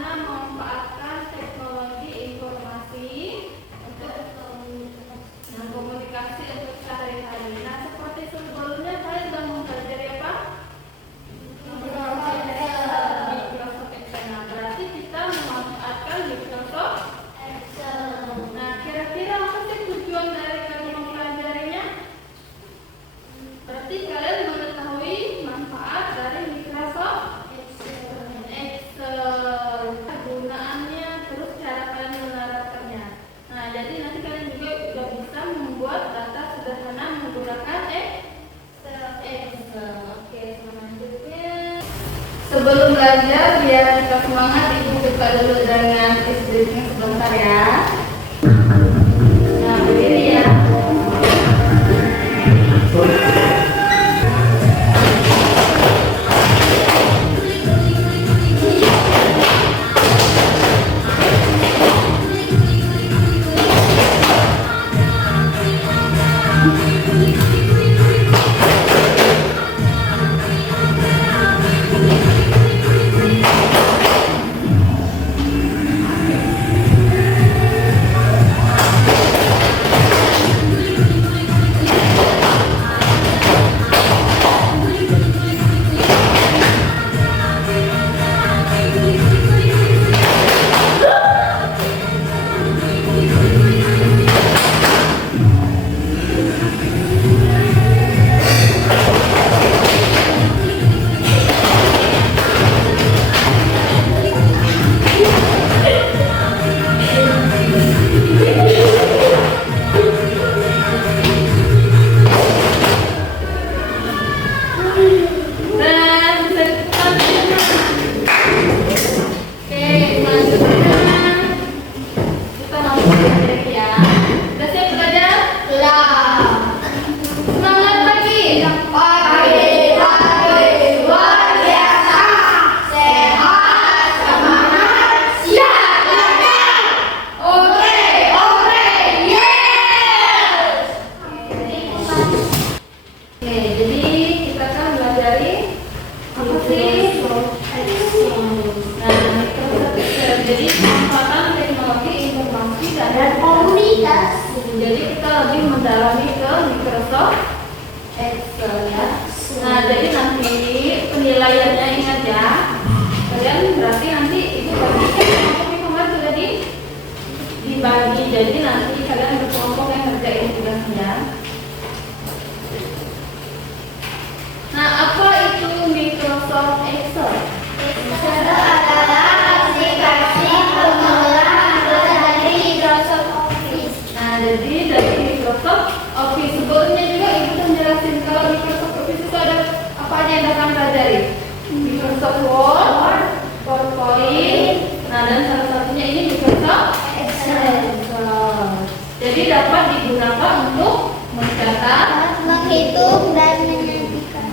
bagaimana memanfaatkan teknologi informasi untuk komunikasi untuk sehari-hari. Nah, seperti sebelumnya kalian sudah mempelajari apa? Microsoft Excel. Nah, berarti kita memanfaatkan Microsoft Excel. Nah, kira-kira apa sih tujuan dari kalian mempelajarinya? Berarti kalian mengetahui manfaat dari Microsoft Excel, kegunaannya, terus cara kalian menerapkannya. Nah, jadi nanti kalian juga sudah bisa membuat data sederhana menggunakan Excel. Oke, selanjutnya. Sebelum belajar, biar kita semangat, ibu buka dulu dengan list-listnya sebentar ya. Nah, berdiri ya. Jadi manfaatkan teknologi informasi dan komunikasi. Jadi kita lebih mendalami ke Microsoft Excel ya. Nah, jadi nanti penilaiannya ingat ya. Kalian berarti nanti itu bagi kemarin sudah dibagi. Jadi nanti kalian berkelompok yang kerjain tugasnya. Nah, apa itu Microsoft Excel? Excel adalah aplikasi pengolahan data dari Microsoft Office. Nah, jadi dari Microsoft Office sebelumnya juga ibu menjelaskan kalau Microsoft Office itu ada apa aja yang akan pelajari? Microsoft Word, PowerPoint, nah dan salah satunya ini Microsoft Excel. Jadi dapat digunakan untuk mencatat, Menghitung dan menyajikan.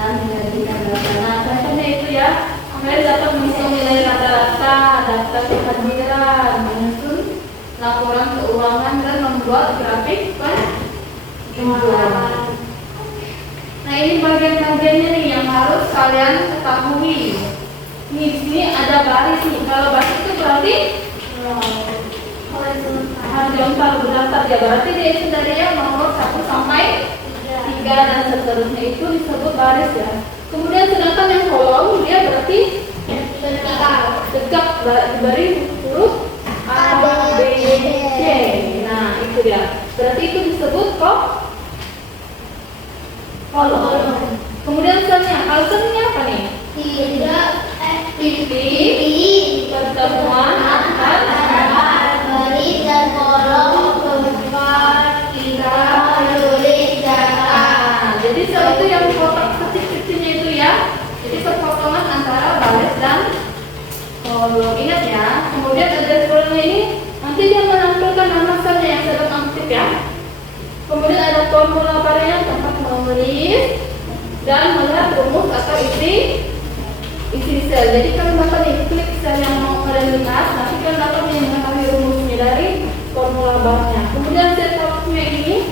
dan menjadikan data. Nah, contohnya itu ya. Kalian dapat menghitung nilai rata-rata, data kehadiran, menyusun laporan keuangan dan membuat grafik penjualan. Nah, ini bagian-bagiannya nih yang harus kalian ketahui. Nih, di sini ada baris nih. Kalau baris itu berarti horizontal berdasar ya. Berarti dia itu dari yang nomor 1 sampai 3 dan seterusnya itu disebut baris ya. Kemudian sedangkan yang kolom dia berarti tegak dari huruf A, B, C. Nah, itu dia. Berarti itu disebut kolom. Kemudian selnya, kalau selnya apa nih? Titik pertemuan antara baris dan kolom tempat kita menulis data. Jadi sel itu yang kotak kecil-kecilnya itu ya. Jadi perpotongan antara baris dan kolom. Ingat ya. Kemudian ada kolomnya ini nanti dia menampilkan nama selnya yang sedang aktif ya. Kemudian ada formula varian tempat menulis dan melihat rumus atau isi sel. Jadi kalian dapat nih klik sel yang mau kalian lihat. Nanti kalian dapat mengetahui rumusnya dari formula barnya. Kemudian sel waktunya ini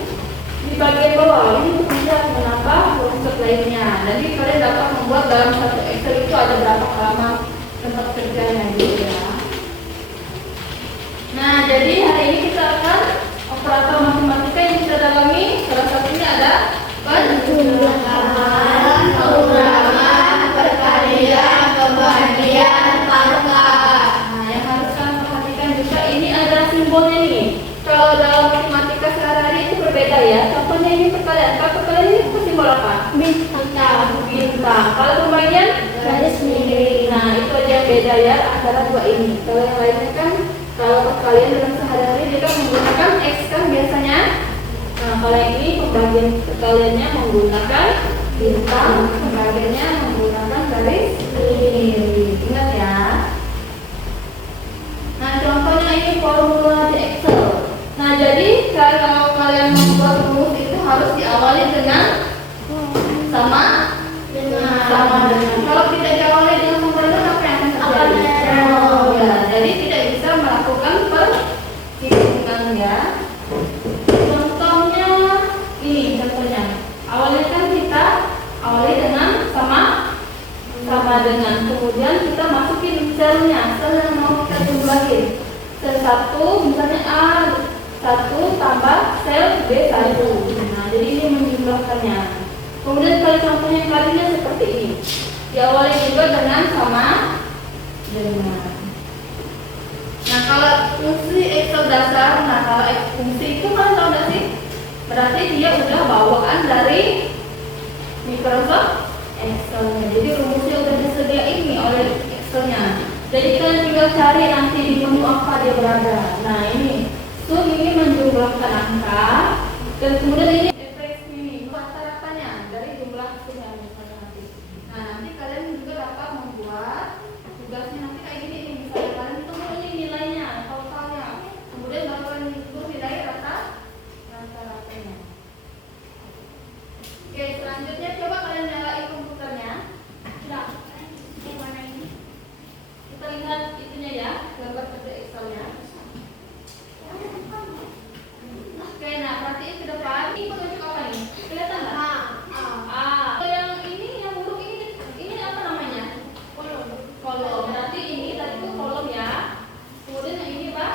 di bagian bawah ini untuk bisa menambah rumus lainnya. Jadi kalian dapat membuat dalam satu Excel itu ada berapa halaman tempat kerjanya gitu ya. kalian. Kartu kalian ini apa simbol apa? Bintang. Bintang. Kalau pembagian? Garis miring. Nah, itu aja yang beda ya antara dua ini. Kalau yang lainnya kan, kalau kalian dalam sehari-hari kita menggunakan X kan biasanya. Nah, kalau yang ini pembagian perkaliannya menggunakan bintang, pembagiannya menggunakan garis miring. Ingat ya. Nah, contohnya ini formula di Excel. Nah, jadi kalau kalian membuat rumus itu harus diawali dengan sama dengan. Kalau tidak diawali dengan sama dengan apa yang akan terjadi? Oh, ya. Jadi tidak bisa melakukan perhitungan ya. Contohnya ini contohnya. Awalnya kan kita awali dengan sama dengan. Kemudian kita masukin selnya, sel yang mau kita jumlahin. Sel 1 misalnya A1 tambah sel B1. Nah, jadi ini menjumlahkannya. Kemudian kalau contohnya kalinya seperti ini. Diawali juga dengan sama dengan. Nah, kalau fungsi Excel dasar, nah kalau fungsi itu kan tahu nggak sih? Berarti dia udah bawaan dari Microsoft Excel-nya. Jadi rumusnya udah disediain nih oleh Excel-nya. Jadi kalian tinggal cari nanti di menu apa dia berada. Nah, ini sum ini menjumlahkan angka dan kemudian ini ekspresi ini rata-ratanya dari jumlah sumnya misalnya nanti. Nah, nanti kalian juga dapat membuat tugasnya nanti kayak gini nih. Misalnya kalian hitung ini nilainya, totalnya. Kemudian baru kalian hitung nilai rata-ratanya. Oke, selanjutnya coba kalian nyalain komputernya. Sudah. Yang mana ini? Kita lihat itunya ya, gambar kerja Excel-nya. Oke, nah perhatiin ke depan. Ini petunjuk apa nih? Kelihatan nggak? Kalau yang ini, yang huruf ini apa namanya? Kolom. Berarti ini tadi itu kolom ya. Kemudian yang ini apa?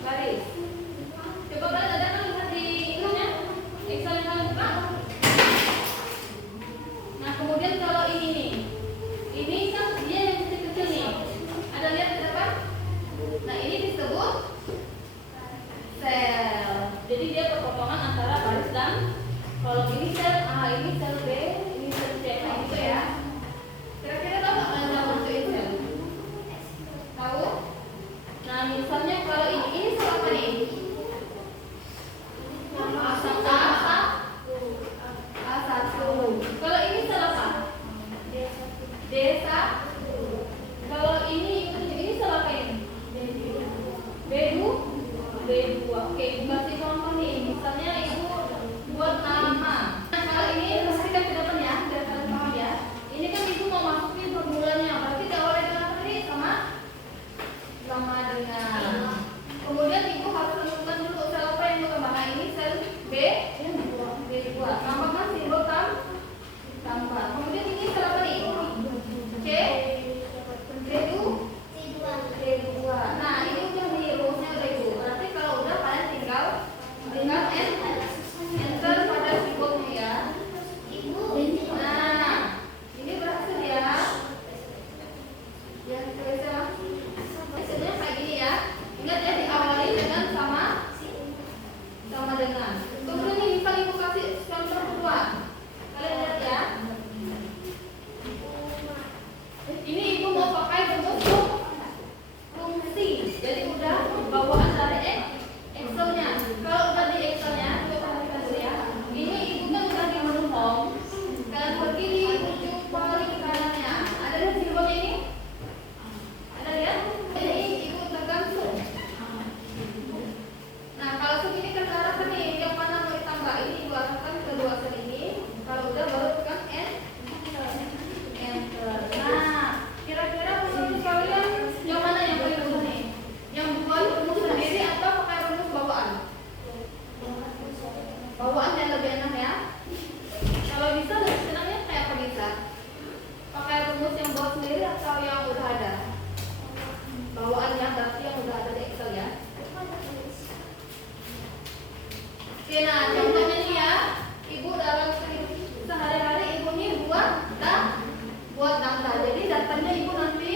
Garis. Coba kalian ada kan lihat di itunya? Excel yang kalian buka. Nah, kemudian kalau ini nih. Ini kan dia yang kecil-kecil nih. Ada lihat ke depan? Nah, ini disebut sel. Jadi dia perpotongan antara baris dan kolom. Ini sel A, ini sel B, ini sel C, kayak gitu ya. Kira-kira tahu nggak kalian cara bentukin sel? Tahu? Nah, misalnya kalau ini sel apa nih? A1. Kalau ini sel apa? D1. Kalau ini sel apa ini? B2. Oke, ibu kasih contoh nih. Misalnya ibu buat nama. Nah, kalau ini pastikan ke depan ya, biar kalian paham ya. Ini kan ibu mau masukin formulanya. Berarti diawali dengan apa tadi? Sama dengan. Kemudian ibu harus tentukan dulu sel apa yang mau tambah. Nah, ini sel B2. Tambahkan simbol tambah. Kemudian ini sel apa nih? C. D2. Nah, ini udah nih rumusnya udah ibu. Berarti kalau udah kalian tinggal enter pada keyboardnya ya. Nah, ini berhasil ya. Ya, selesai. Hasilnya kayak gini ya. Ingat ya, diawali dengan sama dengan. Kemudian ini misalnya ibu kasih contoh kedua. Kalian lihat ya. Ini ibu mau pakai bentuk fungsi. Jadi udah bawaan dari Excel-nya. Kalau udah di Excel-nya, coba perhatikan dulu ya. Ini ibu kan udah di menu home. Kalian pergi di ujung paling kanannya. Ada lihat simbolnya ini? Ada lihat? Ini ibu tekan zoom. Nah, kalau segini kan arahkan nih, yang mana mau ditambah? Ini ibu arahkan ke dua sel ini. Kalau udah baru tekan enter. Nah, kira-kira menurut kalian yang mana yang paling bagus nih? Yang buat rumus sendiri atau pakai rumus bawaan? Bawaan yang lebih enak ya. Kalau bisa lebih senangnya kayak apa bisa? Pakai rumus yang buat sendiri atau yang udah ada? Bawaan ya, berarti yang udah ada di Excel ya. Oke, nah contohnya nih ya, ibu dalam sehari-hari ibu nih buat data. Jadi datanya ibu nanti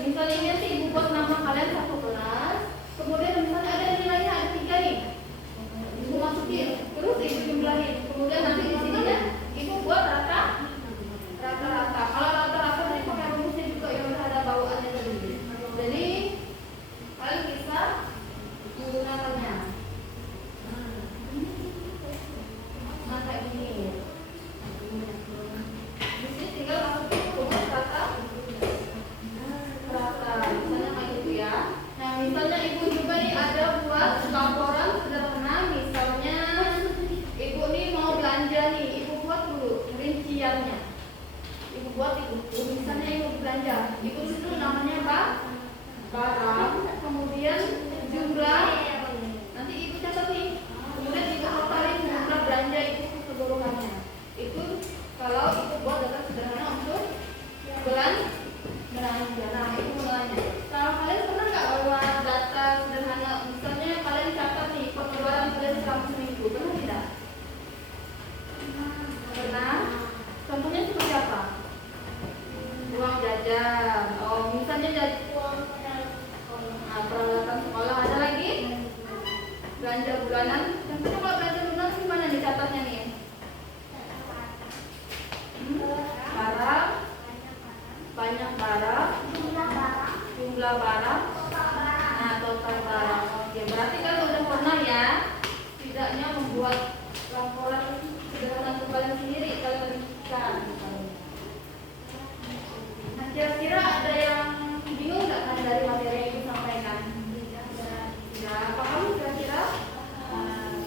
misalnya sih ibu buat nama kalian satu kelas, kemudian misalnya ada nilainya ada 3 nih, ibu masukin, terus ibu jumlahin. barang, kemudian jumlah. Nanti ibu catat nih. Kemudian ibu totalin jumlah belanja itu keseluruhannya. Itu kalau ibu buat data sederhana untuk bulan belanja. Nah, itu mulanya. Kalau kalian pernah nggak bawa data sederhana? Misalnya kalian catat nih pengeluaran kalian selama seminggu, pernah tidak? Pernah. Contohnya seperti apa? Uang jajan. Oh, misalnya peralatan sekolah. Ada lagi? Belanja bulanan. Contohnya kalau belanja bulanan gimana nih catatnya nih? Barang, banyak barang, jumlah barang, nah total barang. Oke, berarti kan udah pernah ya setidaknya membuat laporan sederhana untuk kalian sendiri kalian berikan. Nah, kira-kira ada yang bingung nggak kan dari materi yang disampaikan? Ya, paham kira-kira?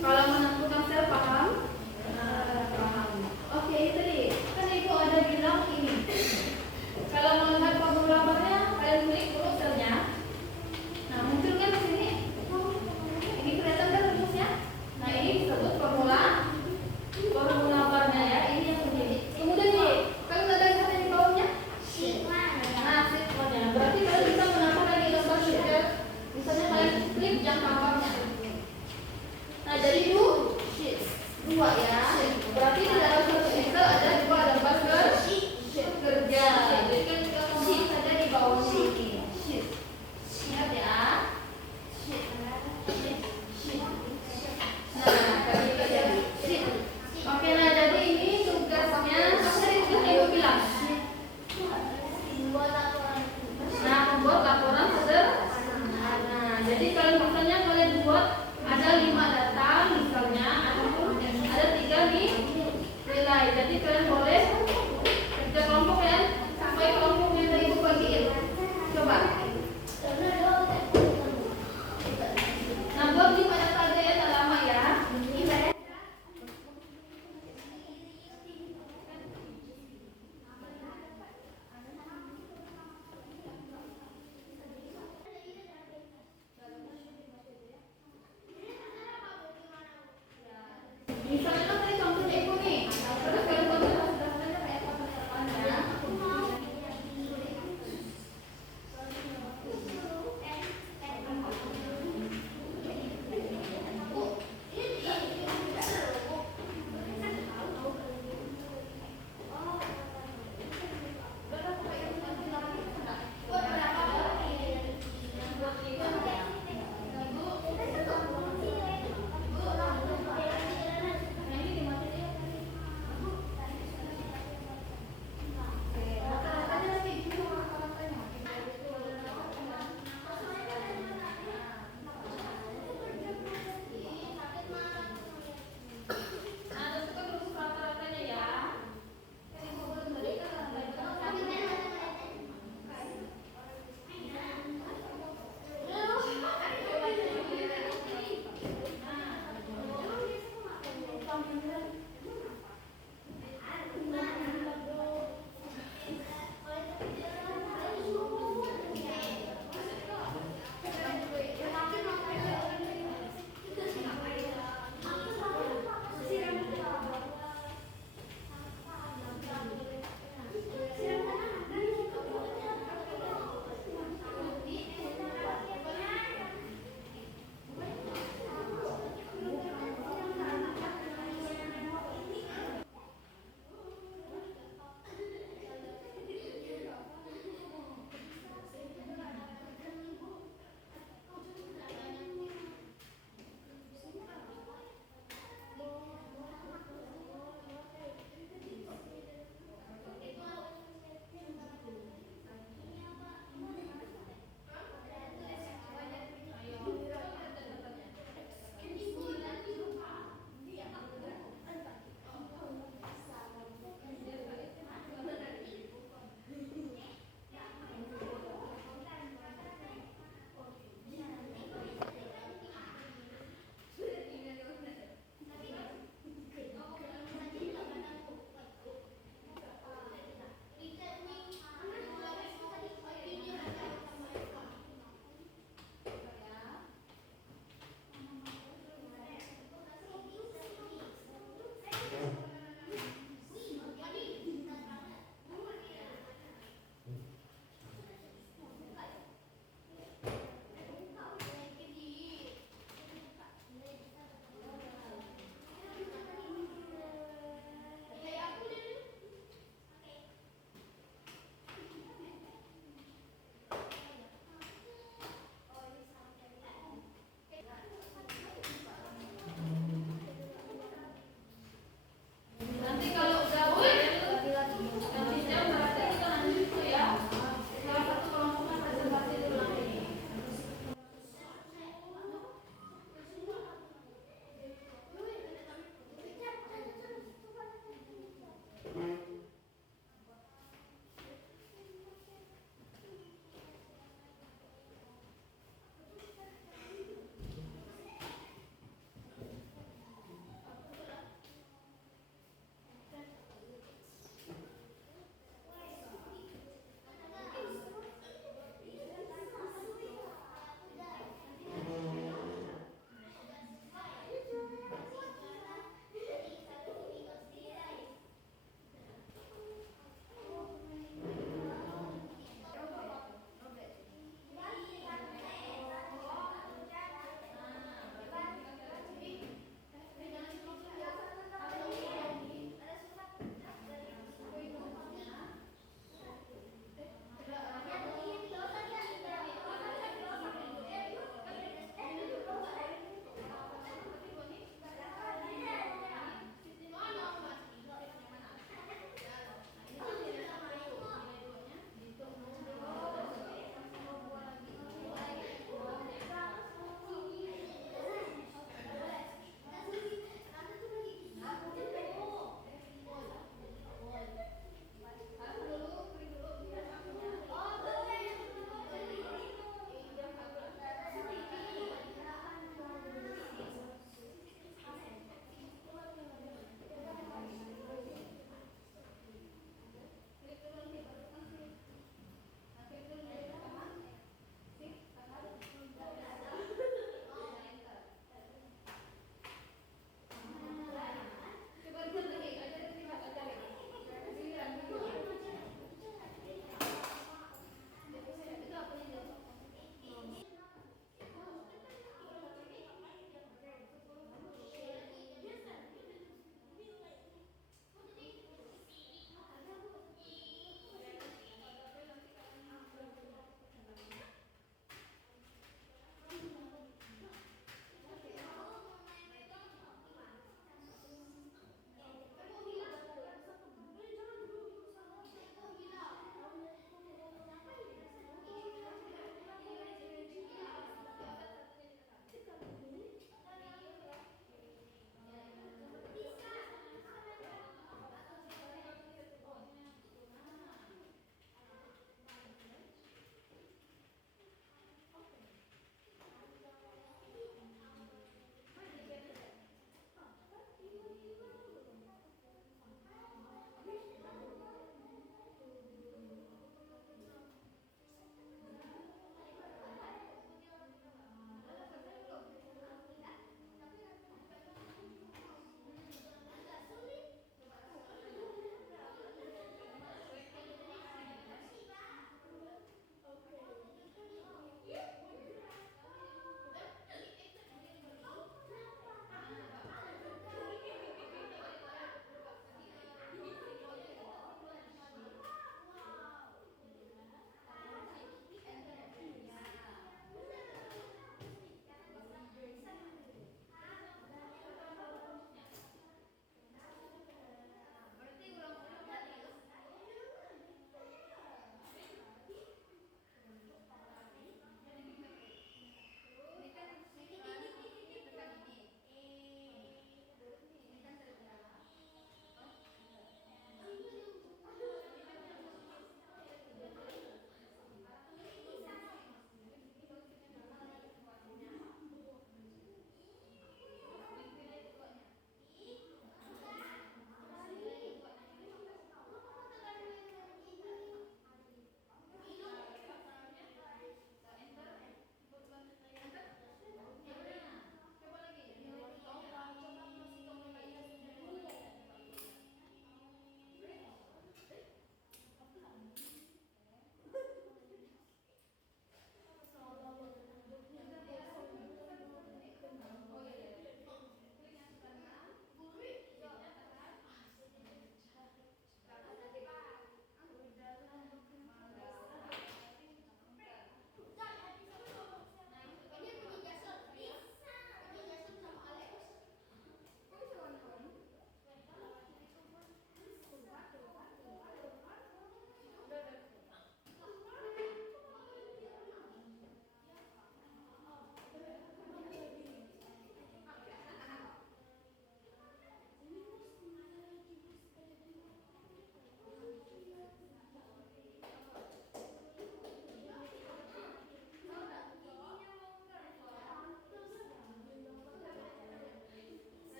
Kalau menentukan sel paham? Paham. Oke, itu tadi. Kan ibu ada bilang ini. Kalau melihat formulatornya, kalian klik dulu selnya. Nah, muncul kan di sini. Ini kelihatan kan rumusnya? Nah, ini disebut formulatornya ya. Ini yang begini. Kemudian nih, kalau ada yang di bawahnya. Nah,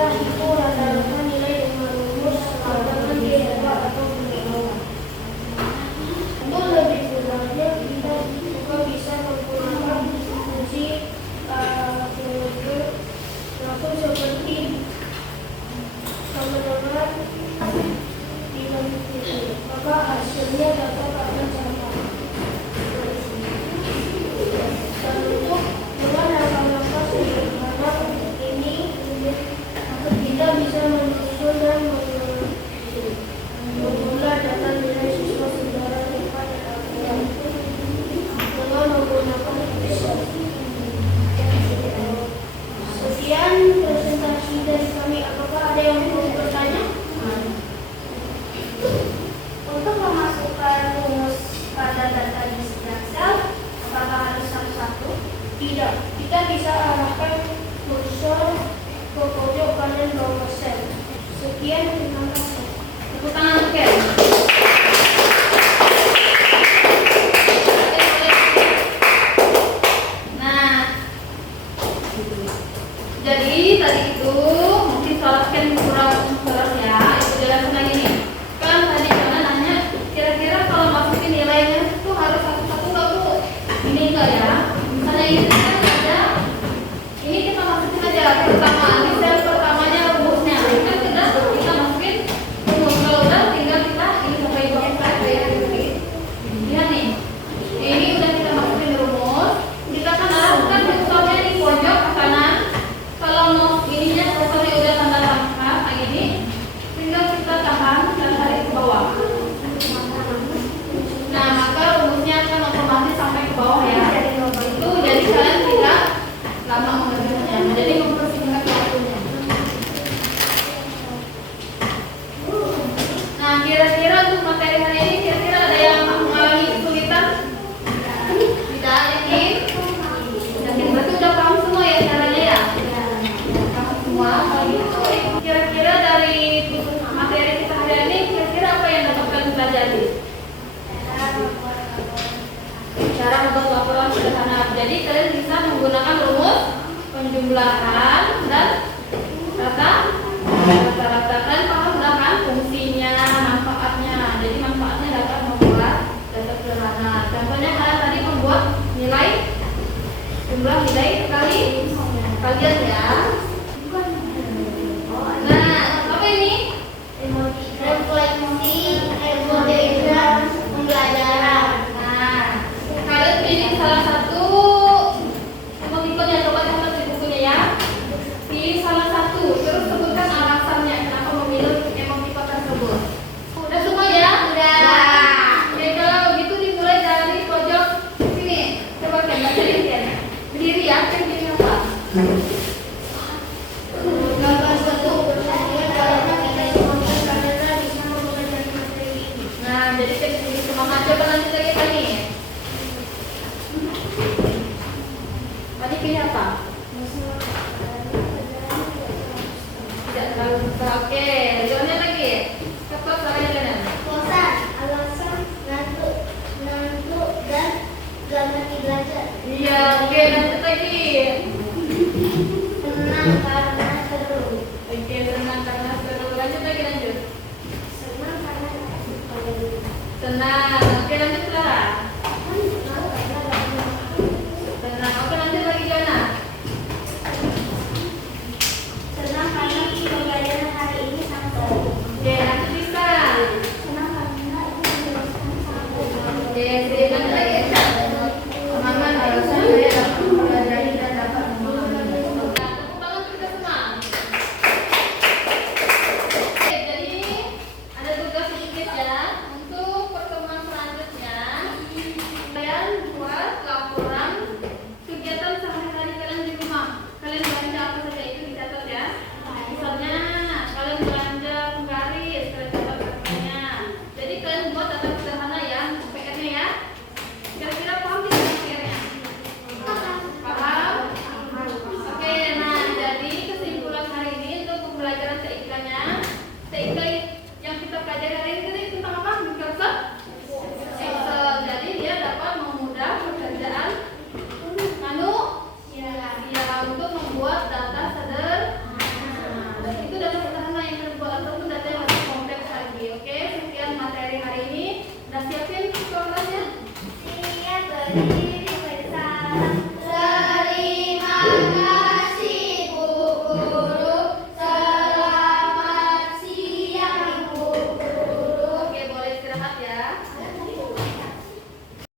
Setelah itu rata-rata nilai dengan rumus akan dirubah atau menolak. Untuk lebih mudahnya kita juga bisa menggunakan fungsi langsung seperti sama-sama maka hasilnya dapat akan sama. Dan untuk dengan langkah-langkah sederhana ini kita bisa menyusun dan mengolah data nilai siswa secara cepat dan akurat dengan menggunakan Excel. Sekian presentasi dari kami. Apakah ada yang mau bertanya? Untuk memasukkan rumus pada data di Excel, apakah harus satu-satu? Tidak. Kita bisa arahkan kursor ke pojok kanan bawah sel. Sekian, terima kasih. Tepuk tangan untuk Ken. Nah, jadi tadi itu mungkin soal Ken kurang jelas ya. Itu jelasin lagi nih. Kan tadi Jona nanya, kira-kira kalau masukin nilainya itu harus satu-satu nggak Bu? Ini enggak ya. Misalnya ini kan ada, ini kita masukin aja pertama. Ini sel pertamanya rumusnya. Ini kan kita masukin rumus. Kalau udah tinggal kita ini sampai bawah ya. Lihat nih. Ini udah kita masukin rumus. Kita kan arahkan kursornya di pojok ke kanan. Kalau mau ininya kursornya udah tanda pangkat kayak gini, tinggal kita tahan dan tarik ke bawah. Nah, maka rumusnya akan otomatis sampai ke bawah ya. Itu jadi kalian tidak lama mengerjakannya. Jadi mempersingkat waktunya. Nah, kira-kira untuk materi hari ini kira-kira ada yang mengalami kesulitan? Tidak, yakin? Yakin berarti udah paham semua ya caranya ya? Paham semua. Kalau gitu, kira-kira dari materi kita hari ini kira-kira apa yang dapat kalian pelajari? Cara membuat laporan sederhana. Jadi kalian bisa menggunakan rumus penjumlahan dan rata-rata. Kalian paham nggak kan fungsinya, manfaatnya? Jadi manfaatnya dapat membuat data sederhana. Contohnya kalian tadi membuat nilai, jumlah nilai kalian ya.